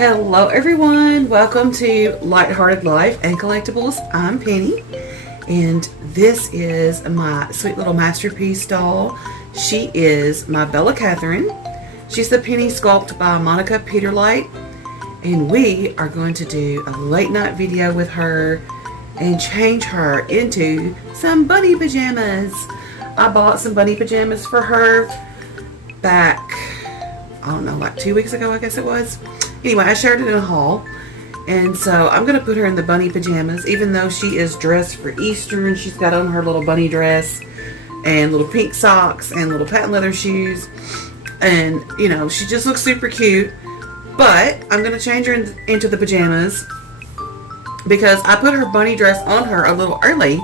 Hello everyone, welcome to Lighthearted Life and Collectibles. I'm Penny, and this is my sweet little masterpiece doll. She is my Bella Kathryn. She's the penny sculpt by Monika Peter Leicht, and we are going to do a late night video with her and change her into some bunny pajamas. I bought some bunny pajamas for her back, I don't know, like 2 weeks ago, I guess it was. Anyway, I shared it in a haul, and so I'm going to put her in the bunny pajamas, even though she is dressed for Easter, and she's got on her little bunny dress, and little pink socks, and little patent leather shoes, and, you know, she just looks super cute. But I'm going to change her into the pajamas, because I put her bunny dress on her a little early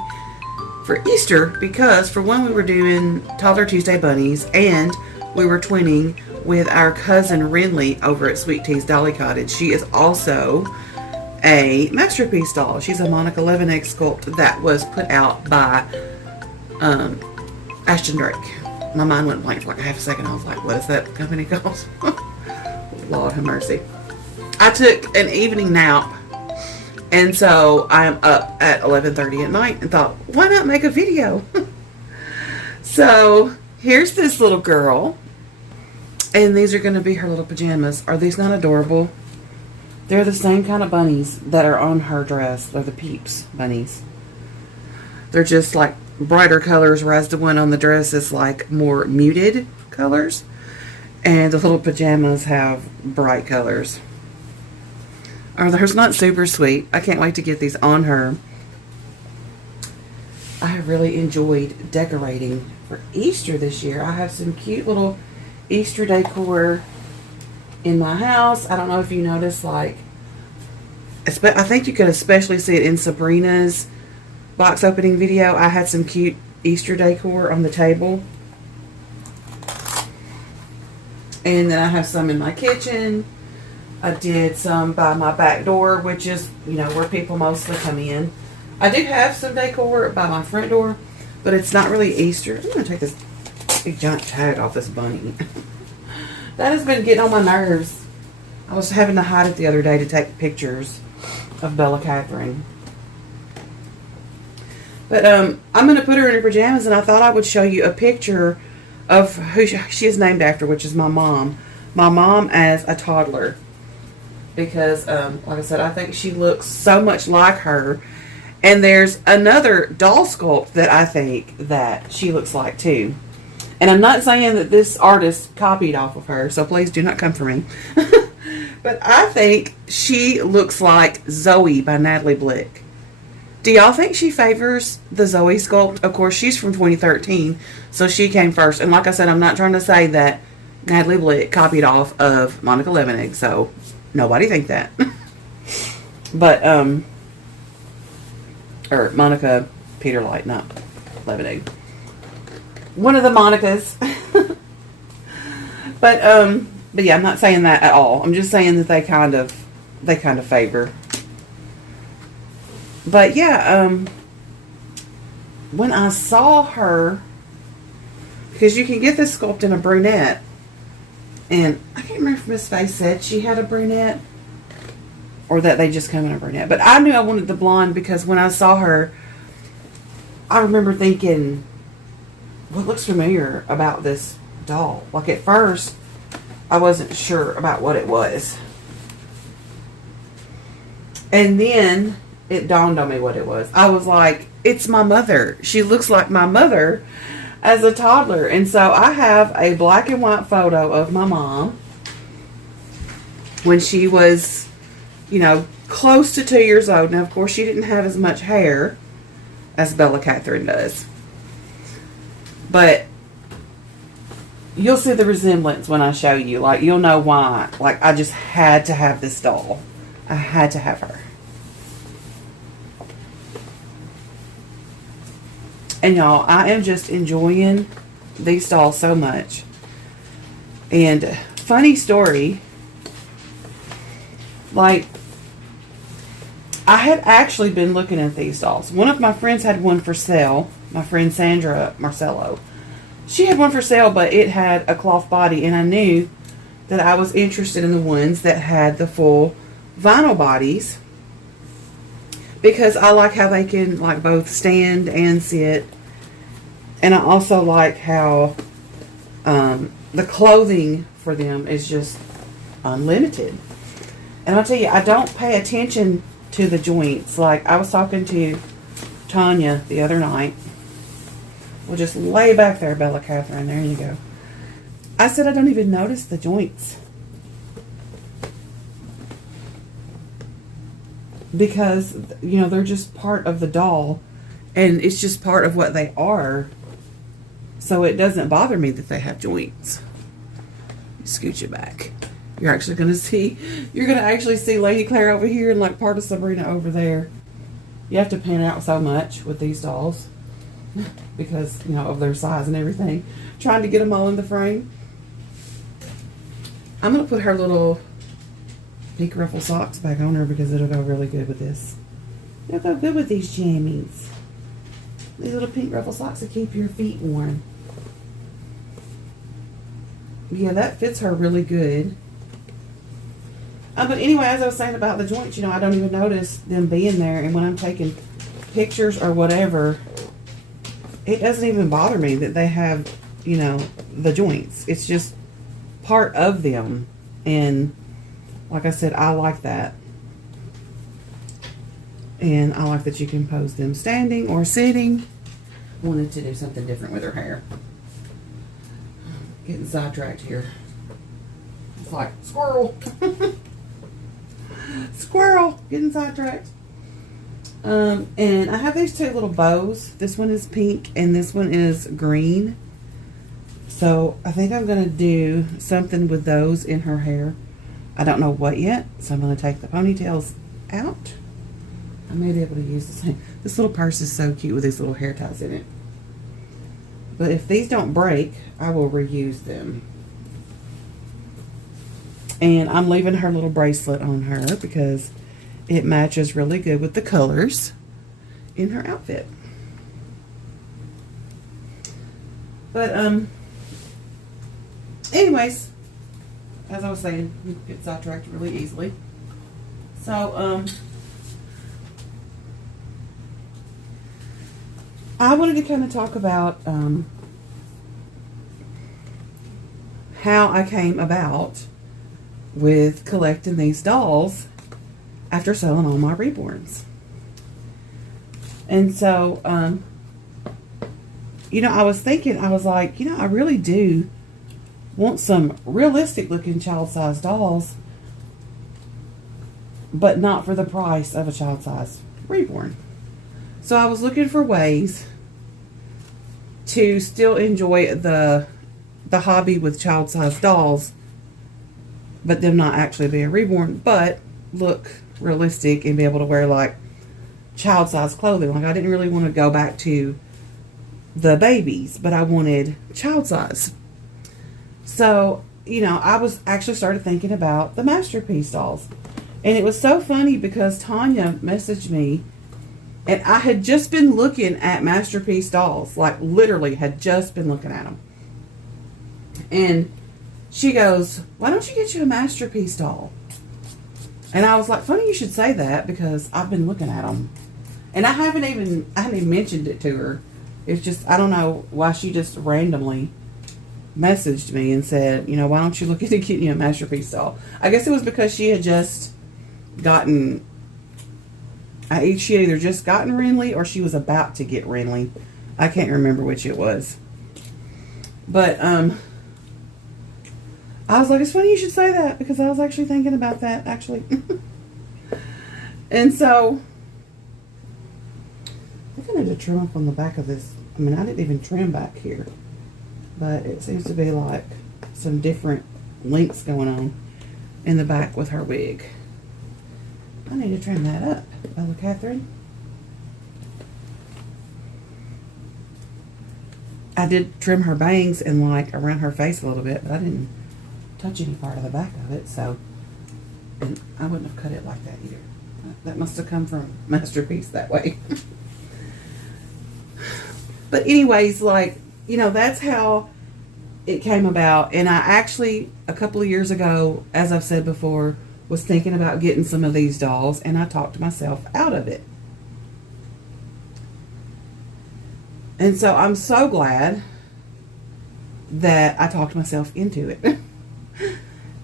for Easter, because for one, we were doing Toddler Tuesday bunnies, and we were twinning with our cousin Renly over at Sweet Tea's Dolly Cottage. She is also a masterpiece doll. She's a Monika Levenig sculpt that was put out by Ashton Drake. My mind went blank for like a half a second. I was like, what is that company called? Lord have mercy. I took an evening nap, and so I'm up at 11:30 at night and thought, why not make a video? So here's this little girl. And these are going to be her little pajamas. Are these not adorable? They're the same kind of bunnies that are on her dress. They're the Peeps bunnies. They're just like brighter colors, whereas the one on the dress is like more muted colors. And the little pajamas have bright colors. Oh, they're not super sweet. I can't wait to get these on her. I have really enjoyed decorating for Easter this year. I have some cute little Easter decor in my house. I don't know if you noticed, like, I think you could especially see it in Sabrina's box opening video. I had some cute Easter decor on the table. And then I have some in my kitchen. I did some by my back door, which is, you know, where people mostly come in. I do have some decor by my front door, but it's not really Easter. I'm going to take this big giant tag off this bunny. That has been getting on my nerves. I was having to hide it the other day to take pictures of Bella Kathryn. But I'm going to put her in her pajamas, and I thought I would show you a picture of who she is named after, which is my mom. My mom as a toddler. Because, like I said, I think she looks so much like her. And there's another doll sculpt that I think that she looks like too. And I'm not saying that this artist copied off of her, so please do not come for me. But I think she looks like Zoe by Natalie Blick. Do y'all think she favors the Zoe sculpt? Of course, she's from 2013, so she came first. And like I said, I'm not trying to say that Natalie Blick copied off of Monika Levenig, so nobody think that. But, or Monika Peter Leicht, not Levenig. One of the Monikas. But yeah, I'm not saying that at all. I'm just saying that they kind of favor. But yeah, when I saw her, because you can get this sculpt in a brunette, and I can't remember if Miss Faye said she had a brunette, or that they just come in a brunette. But I knew I wanted the blonde because when I saw her, I remember thinking, what looks familiar about this doll? Like at first, I wasn't sure about what it was. And then it dawned on me what it was. I was like, it's my mother. She looks like my mother as a toddler. And so I have a black and white photo of my mom when she was, you know, close to 2 years old. Now, of course, she didn't have as much hair as Bella Kathryn does. But you'll see the resemblance when I show you. Like, you'll know why. Like, I just had to have this doll. I had to have her. And y'all, I am just enjoying these dolls so much. And funny story, like, I had actually been looking at these dolls. One of my friends had one for sale. My friend Sandra Marcello. She had one for sale, but it had a cloth body, and I knew that I was interested in the ones that had the full vinyl bodies, because I like how they can like both stand and sit. And I also like how the clothing for them is just unlimited. And I'll tell you, I don't pay attention to the joints. Like, I was talking to Tanya the other night. We'll just lay back there, Bella Kathryn. There you go. I said I don't even notice the joints, because, you know, they're just part of the doll, and it's just part of what they are. So it doesn't bother me that they have joints. Scoot you back. You're actually going to actually see Lady Claire over here and like part of Sabrina over there. You have to pan out so much with these dolls because, you know, of their size and everything. Trying to get them all in the frame. I'm going to put her little pink ruffle socks back on her because it'll go really good with this. It'll go good with these jammies. These little pink ruffle socks to keep your feet warm. Yeah, that fits her really good. But anyway, as I was saying about the joints, you know, I don't even notice them being there. And when I'm taking pictures or whatever, it doesn't even bother me that they have, you know, the joints. It's just part of them. And like I said, I like that. And I like that you can pose them standing or sitting. Wanted to do something different with her hair. Getting sidetracked here. It's like, squirrel. Squirrel. Getting sidetracked. And I have these two little bows. This one is pink and this one is green. So I think I'm going to do something with those in her hair. I don't know what yet. So I'm going to take the ponytails out. I may be able to use the same. This little purse is so cute with these little hair ties in it. But if these don't break, I will reuse them. And I'm leaving her little bracelet on her because it matches really good with the colors in her outfit. But, anyways, as I was saying, you get sidetracked really easily. So, I wanted to kind of talk about how I came about with collecting these dolls after selling all my reborns. And so, you know, I was thinking, I was like, you know, I really do want some realistic looking child-sized dolls, but not for the price of a child-sized reborn. So I was looking for ways to still enjoy the hobby with child-sized dolls, but them not actually be a reborn, but look realistic and be able to wear like child-sized clothing. Like, I didn't really want to go back to the babies, but I wanted child-size. So, you know, I was actually started thinking about the Masterpiece dolls. And it was so funny because Tanya messaged me, and I had just been looking at Masterpiece dolls, like literally had just been looking at them. And she goes, why don't you get you a Masterpiece doll? And I was like, funny you should say that because I've been looking at them. And I haven't even mentioned it to her. It's just, I don't know why she just randomly messaged me and said, you know, why don't you look into getting you a Masterpiece doll? I guess it was because she had just gotten, she had either just gotten Renly or she was about to get Renly. I can't remember which it was. But, I was like, it's funny you should say that because I was actually thinking about that, actually. And so, I think I need to trim up on the back of this. I mean, I didn't even trim back here. But it seems to be like some different links going on in the back with her wig. I need to trim that up, Bella Kathryn. I did trim her bangs and like around her face a little bit, but I didn't touch any part of the back of it, so, and I wouldn't have cut it like that either. That must have come from Masterpiece that way. But anyways, like, you know, that's how it came about, and I actually, a couple of years ago, as I've said before, was thinking about getting some of these dolls, and I talked myself out of it. And so I'm so glad that I talked myself into it.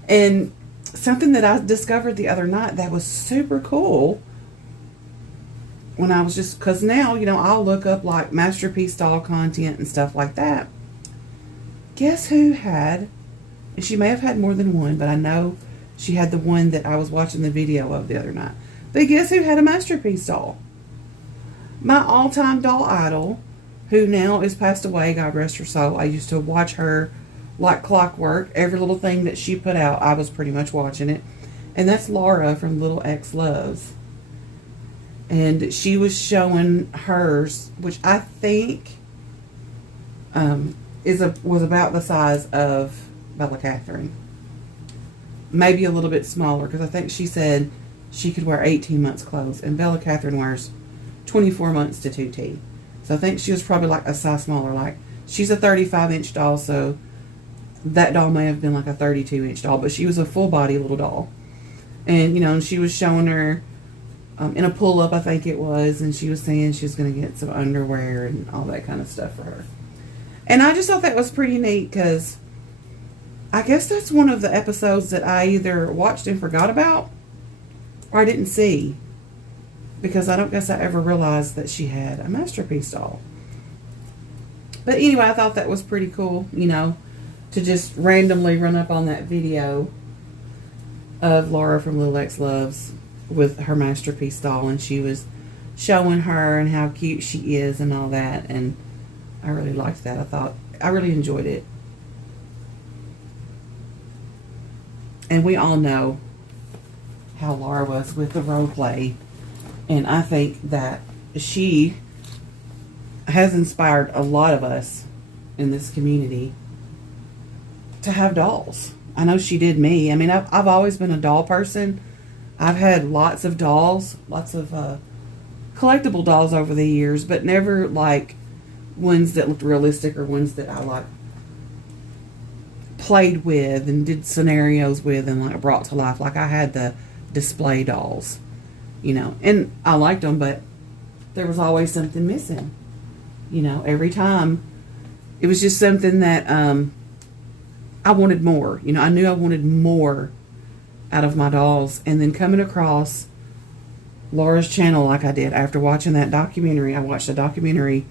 And something that I discovered the other night that was super cool when I was just, because now, you know, I'll look up like masterpiece doll content and stuff like that. Guess who had, and she may have had more than one, but I know she had the one that I was watching the video of the other night. But guess who had a masterpiece doll? My all-time doll idol, who now is passed away, God rest her soul. I used to watch her like clockwork. Every little thing that she put out, I was pretty much watching it. And that's Laura from Little X Loves. And she was showing hers, which I think was about the size of Bella Kathryn. Maybe a little bit smaller, because I think she said she could wear 18 months clothes, and Bella Kathryn wears 24 months to 2T. So I think she was probably like a size smaller. Like, she's a 35-inch doll, so that doll may have been like a 32-inch doll, but she was a full-body little doll. And, you know, she was showing her in a pull-up, I think it was, and she was saying she was going to get some underwear and all that kind of stuff for her. And I just thought that was pretty neat, because I guess that's one of the episodes that I either watched and forgot about, or I didn't see, because I don't guess I ever realized that she had a masterpiece doll. But anyway, I thought that was pretty cool, you know, to just randomly run up on that video of Laura from Little X Loves with her masterpiece doll, and she was showing her and how cute she is and all that, and I really liked that. I really enjoyed it. And we all know how Laura was with the role play, and I think that she has inspired a lot of us in this community to have dolls. I know she did me. I mean, I've always been a doll person. I've had lots of dolls, lots of collectible dolls over the years, but never like ones that looked realistic or ones that I like played with and did scenarios with and like brought to life. Like I had the display dolls, you know, and I liked them, but there was always something missing, you know. Every time it was just something that I wanted more, you know. I knew I wanted more out of my dolls. And then coming across Laura's channel like I did after watching that documentary. I watched a documentary.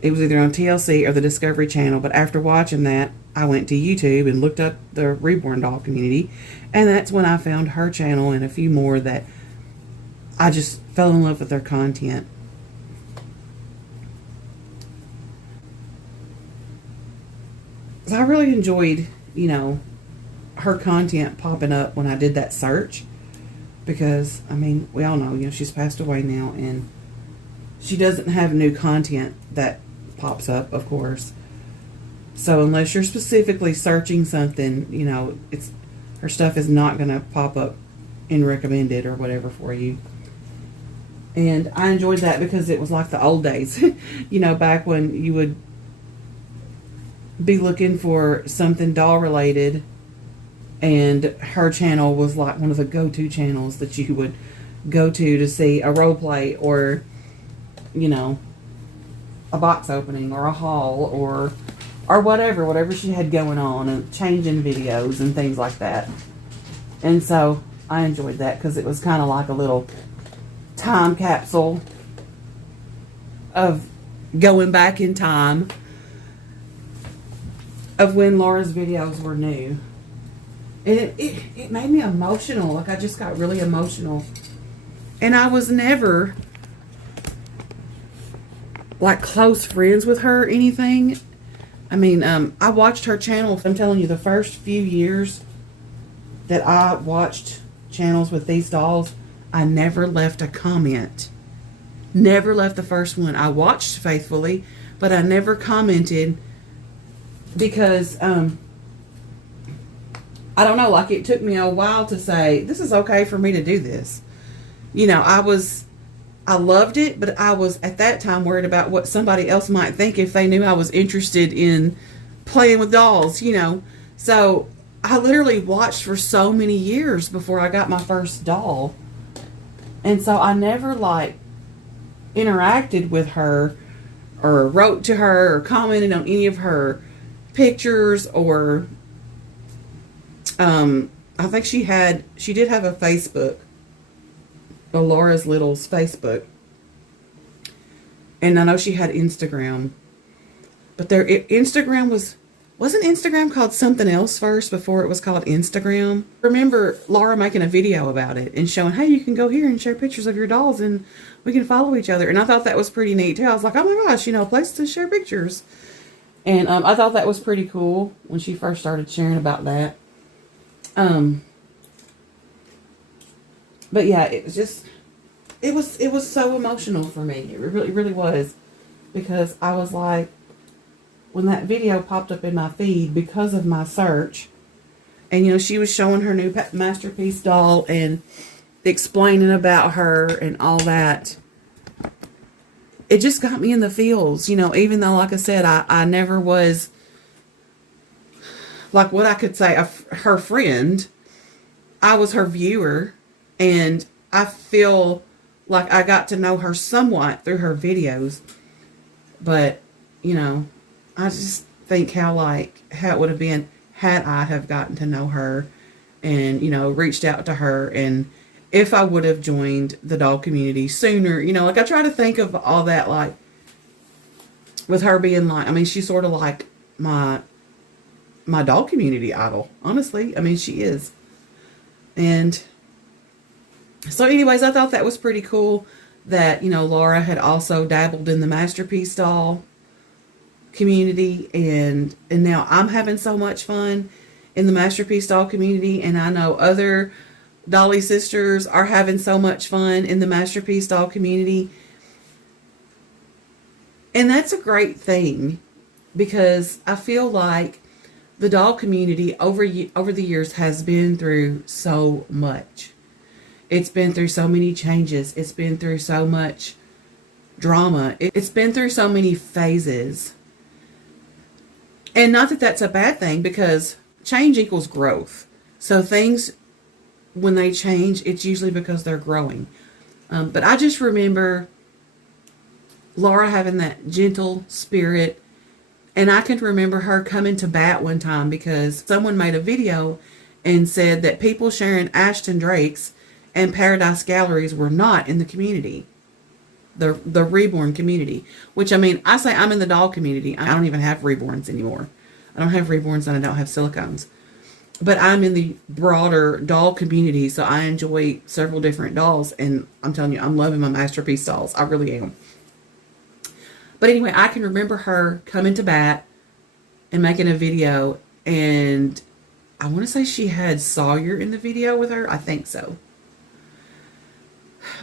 It was either on TLC or the Discovery Channel, but after watching that, I went to YouTube and looked up the Reborn Doll community, and that's when I found her channel and a few more that I just fell in love with their content. So I really enjoyed, you know, her content popping up when I did that search, because, I mean, we all know, you know, she's passed away now, and she doesn't have new content that pops up, of course. So unless you're specifically searching something, you know, her stuff is not going to pop up in recommended or whatever for you. And I enjoyed that because it was like the old days, you know, back when you would be looking for something doll related, and her channel was like one of the go-to channels that you would go to see a role play, or, you know, a box opening or a haul or whatever she had going on, and changing videos and things like that. And so I enjoyed that because it was kind of like a little time capsule of going back in time of when Laura's videos were new. And it made me emotional. Like, I just got really emotional. And I was never like close friends with her or anything. I mean, I watched her channel. I'm telling you, the first few years that I watched channels with these dolls, I never left a comment. Never left the first one. I watched faithfully, but I never commented because, I don't know, like it took me a while to say, this is okay for me to do this. You know, I loved it, but I was at that time worried about what somebody else might think if they knew I was interested in playing with dolls, So I literally watched for so many years before I got my first doll. And so I never like interacted with her or wrote to her or commented on any of her pictures or I think she did have a Facebook, Laura's Little's Facebook. And I know she had Instagram. But Instagram wasn't Instagram called something else first before it was called Instagram? I remember Laura making a video about it and showing, hey, you can go here and share pictures of your dolls and we can follow each other. And I thought that was pretty neat too. I was like, oh my gosh, a place to share pictures. And I thought that was pretty cool when she first started sharing about that. But yeah, it was just, it was so emotional for me. It really was. Because I was like, when that video popped up in my feed because of my search, and she was showing her new masterpiece doll and explaining about her and all that, it just got me in the feels, even though, like I said, I never was, like what I could say, her friend. I was her viewer, and I feel like I got to know her somewhat through her videos. But, I just think how it would have been had I have gotten to know her and, reached out to her, and if I would have joined the doll community sooner, I try to think of all that, like, with her being she's sort of like my doll community idol, honestly. She is. And so anyways, I thought that was pretty cool that, Laura had also dabbled in the masterpiece doll community, and now I'm having so much fun in the masterpiece doll community, and I know other Dolly sisters are having so much fun in the masterpiece doll community. And that's a great thing, because I feel like the doll community over the years has been through so much. It's been through so many changes. It's been through so much drama. It's been through so many phases. And not that that's a bad thing, because change equals growth. So things, when they change, it's usually because they're growing. But I just remember Laura having that gentle spirit. And I can remember her coming to bat one time because someone made a video and said that people sharing Ashton Drakes and Paradise Galleries were not in the community. The reborn community. Which, I say I'm in the doll community. I don't even have reborns anymore. I don't have reborns and I don't have silicones. But I'm in the broader doll community, so I enjoy several different dolls. And I'm telling you, I'm loving my masterpiece dolls. I really am. But anyway, I can remember her coming to bat and making a video. And I want to say she had Sawyer in the video with her. I think so.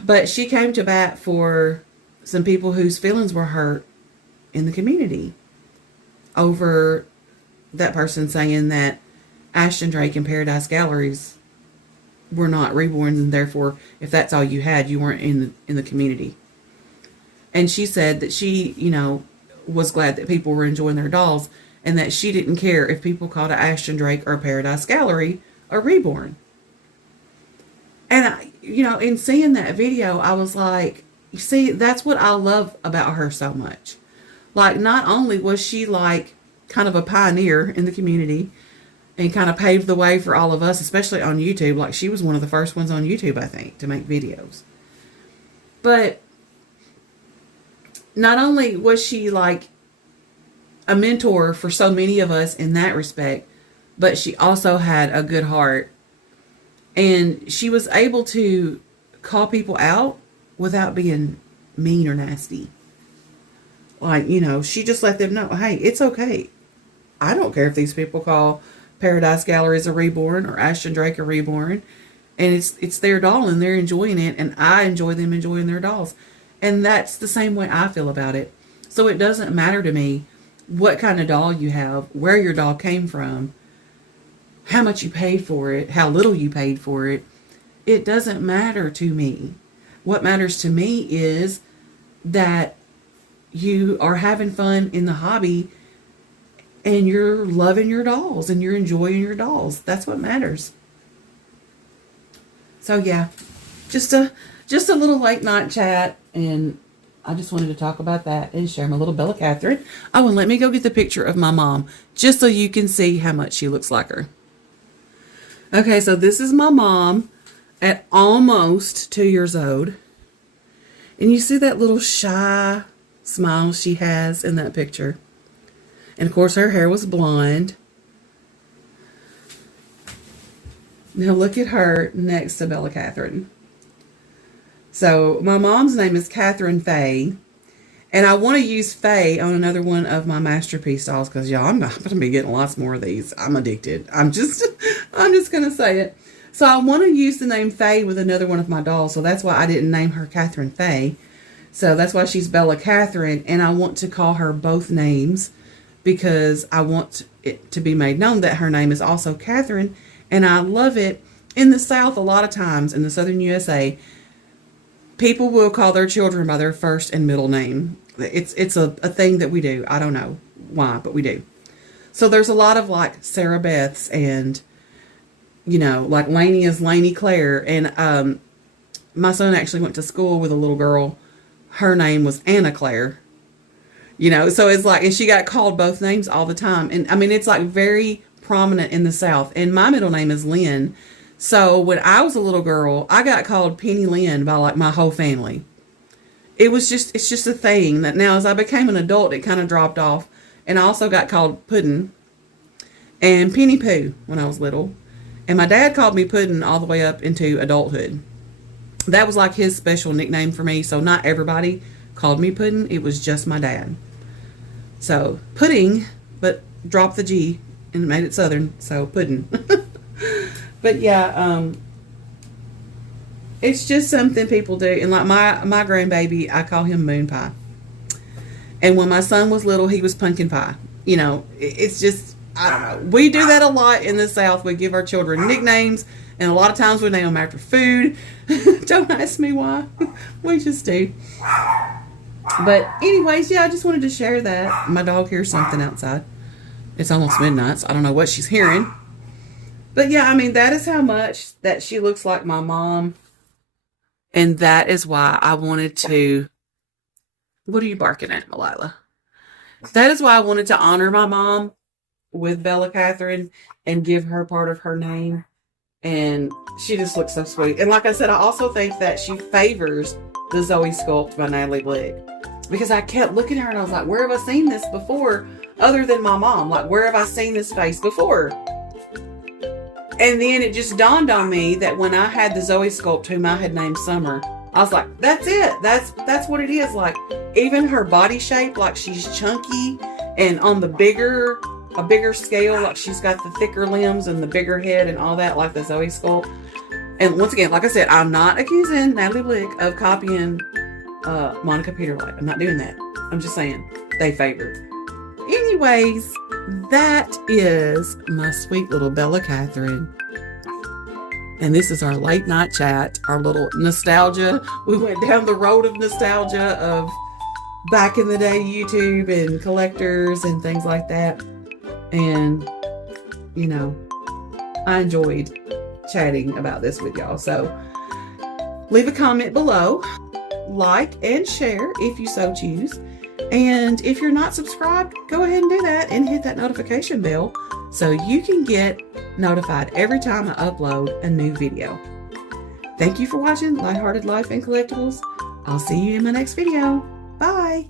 But she came to bat for some people whose feelings were hurt in the community over that person saying that Ashton Drake and Paradise Galleries were not reborns, and therefore, if that's all you had, you weren't in the community. And she said that she, was glad that people were enjoying their dolls, and that she didn't care if people called a Ashton Drake or Paradise Gallery a reborn. And in seeing that video, I was like, you see, that's what I love about her so much. Like, not only was she like kind of a pioneer in the community and kind of paved the way for all of us, especially on YouTube. Like, she was one of the first ones on YouTube, I think, to make videos. But not only was she like a mentor for so many of us in that respect, but she also had a good heart. And she was able to call people out without being mean or nasty. Like, she just let them know, hey, it's okay. I don't care if these people call Paradise Galleries a reborn or Ashton Drake a reborn. And it's their doll and they're enjoying it. And I enjoy them enjoying their dolls. And that's the same way I feel about it. So it doesn't matter to me what kind of doll you have, where your doll came from, how much you paid for it, how little you paid for it. It doesn't matter to me. What matters to me is that you are having fun in the hobby and you're loving your dolls and you're enjoying your dolls. That's what matters. So yeah, just a little late night chat, and I just wanted to talk about that and share my little Bella Kathryn. Oh, and let me go get the picture of my mom just so you can see how much she looks like her. Okay, so this is my mom at almost 2 years old. And you see that little shy smile she has in that picture. And of course her hair was blonde. Now look at her next to Bella Kathryn. So my mom's name is Kathryn Faye. And I want to use Faye on another one of my masterpiece dolls because y'all, I'm going to be getting lots more of these. I'm addicted. I'm just going to say it. So I want to use the name Faye with another one of my dolls. So that's why I didn't name her Kathryn Faye. So that's why she's Bella Kathryn. And I want to call her both names because I want it to be made known that her name is also Kathryn. And I love it. In the South, a lot of times in the Southern USA, people will call their children by their first and middle name. It's a thing that we do. I don't know why, but we do. So there's a lot of like Sarah Beth's and, you know, like Lainey is Lainey Claire. And my son actually went to school with a little girl. Her name was Anna Claire. You know, so it's like, and she got called both names all the time. And I mean, it's like very prominent in the South. And my middle name is Lynn. So when I was a little girl, I got called Penny Lynn by like my whole family. It's just a thing that now as I became an adult, it kind of dropped off. And I also got called Puddin' and Penny Pooh when I was little. And my dad called me Puddin' all the way up into adulthood. That was like his special nickname for me. So not everybody called me Puddin'. It was just my dad. So pudding, but dropped the G and made it Southern. So Puddin'. But yeah, it's just something people do. And like my grandbaby, I call him Moon Pie. And when my son was little, he was Pumpkin Pie. You know, it's just, I don't know. We do that a lot in the South. We give our children nicknames. And a lot of times we name them after food. Don't ask me why. We just do. But anyways, yeah, I just wanted to share that. My dog hears something outside. It's almost midnight, so I don't know what she's hearing. But yeah, I mean, that is how much that she looks like my mom. And that is why I wanted to... What are you barking at, Malila? That is why I wanted to honor my mom with Bella Kathryn and give her part of her name. And she just looks so sweet. And like I said, I also think that she favors the Zoe sculpt by Levenig. Because I kept looking at her and I was like, where have I seen this before? Other than my mom. Like, where have I seen this face before? And then it just dawned on me that when I had the Zoe sculpt, whom I had named Summer, I was like, that's it. That's what it is. Like, even her body shape, like she's chunky and on a bigger scale, like she's got the thicker limbs and the bigger head and all that, like the Zoe sculpt. And once again, like I said, I'm not accusing Natalie Blick of copying Monika Peter Leicht. I'm not doing that. I'm just saying they favored. Anyways, that is my sweet little Bella Kathryn. And this is our late night chat, our little nostalgia. We went down the road of nostalgia of back in the day YouTube and collectors and things like that. And, you know, I enjoyed chatting about this with y'all. So leave a comment below, like and share if you so choose. And if you're not subscribed, go ahead and do that and hit that notification bell so you can get notified every time I upload a new video. Thank you for watching Lighthearted Life and Collectibles. I'll see you in my next video. Bye.